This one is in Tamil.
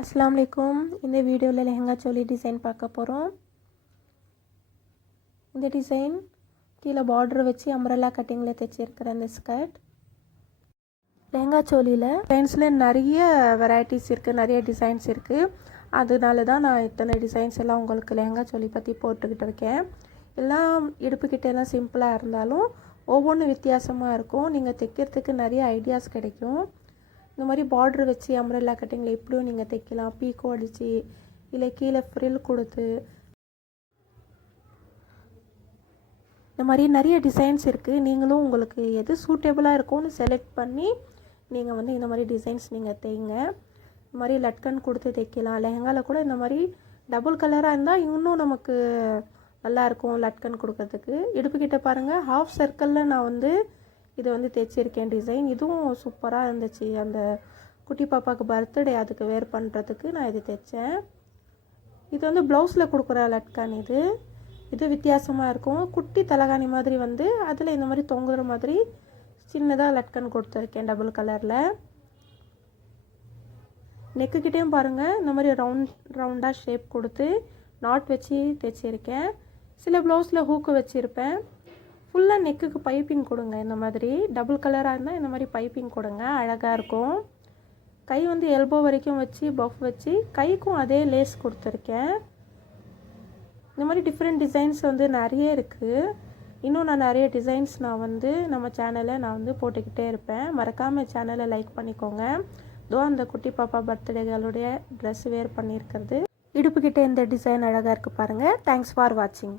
अस्सलाम वालेकुम இந்த வீடியோவில் லெஹங்கா சோலி டிசைன் பார்க்க போகிறோம். இந்த டிசைன் கீழே பார்டர் வச்சு அம்ப்ரெல்லா கட்டிங்கில் தைச்சிருக்கிற அந்த ஸ்கர்ட். லெஹங்கா சோலியில் டிசைன்ஸில் நிறைய வெரைட்டிஸ் இருக்குது, நிறைய டிசைன்ஸ் இருக்குது. அதனால தான் நான் இத்தனை டிசைன்ஸ் எல்லாம் உங்களுக்கு லெஹங்கா சோலி பற்றி போட்டுக்கிட்டு இருக்கேன். எல்லாம் இடுப்புக்கிட்டெல்லாம் சிம்பிளாக இருந்தாலும் ஒவ்வொன்றும் வித்தியாசமாக இருக்கும். நீங்கள் தைக்கிறதுக்கு நிறைய ஐடியாஸ் கிடைக்கும். இந்த மாதிரி பார்டர் வச்சு அம்ப்ரெல்லா கட்டிங்கில் எப்படியும் நீங்கள் தைக்கலாம். பீக்கோ அடித்து இல்லை கீழே ஃப்ரில் கொடுத்து இந்த மாதிரி நிறைய டிசைன்ஸ் இருக்குது. நீங்களும் உங்களுக்கு எது சூட்டபிளாக இருக்கும்னு செலக்ட் பண்ணி நீங்கள் வந்து இந்த மாதிரி டிசைன்ஸ் நீங்கள் தைங்க. இந்த மாதிரி லட்கன் கொடுத்து தைக்கலாம். லெஹங்காவில் கூட இந்த மாதிரி டபுள் கலராக இருந்தால் இன்னும் நமக்கு நல்லாயிருக்கும் லட்கன் கொடுக்கறதுக்கு. இடுப்புக்கிட்ட பாருங்கள், ஹாஃப் சர்க்கிளில் நான் வந்து இதை வந்து தைச்சிருக்கேன் டிசைன். இதுவும் சூப்பராக இருந்துச்சு. அந்த குட்டி பாப்பாவுக்கு பர்த்டே அதுக்கு வேர் பண்ணுறதுக்கு நான் இது தைச்சேன். இது வந்து ப்ளவுஸில் கொடுக்குற லட்கான். இது வித்தியாசமாக இருக்கும். குட்டி தலகாணி மாதிரி வந்து அதில் இந்த மாதிரி தொங்குற மாதிரி சின்னதாக லட்கன் கொடுத்துருக்கேன் டபுள் கலரில். நெக்குக்கிட்டேயும் பாருங்கள், இந்த மாதிரி ரவுண்டாக ஷேப் கொடுத்து நாட் வச்சு தைச்சிருக்கேன். சில ப்ளவுஸில் ஹூக்கு வச்சுருப்பேன். ஃபுல்லாக நெக்குக்கு பைப்பிங் கொடுங்க. இந்த மாதிரி டபுள் கலராக இருந்தால் இந்த மாதிரி பைப்பிங் கொடுங்க, அழகாக இருக்கும். கை வந்து எல்போ வரைக்கும் வச்சு பஃப் வச்சு கைக்கும் அதே லேஸ் கொடுத்துருக்கேன். இந்த மாதிரி டிஃப்ரெண்ட் டிசைன்ஸ் வந்து நிறைய இருக்குது. இன்னும் நான் நிறைய டிசைன்ஸ் நான் வந்து நம்ம சேனலை நான் வந்து போட்டுக்கிட்டே இருப்பேன். மறக்காமல் சேனலை லைக் பண்ணிக்கோங்க. அந்த குட்டி பாப்பா பர்த்டேகளுடைய ட்ரெஸ் வேர் பண்ணியிருக்கிறது. இடுப்புக்கிட்ட இந்த டிசைன் அழகாக இருக்குது பாருங்கள். தேங்க்ஸ் ஃபார் வாட்சிங்.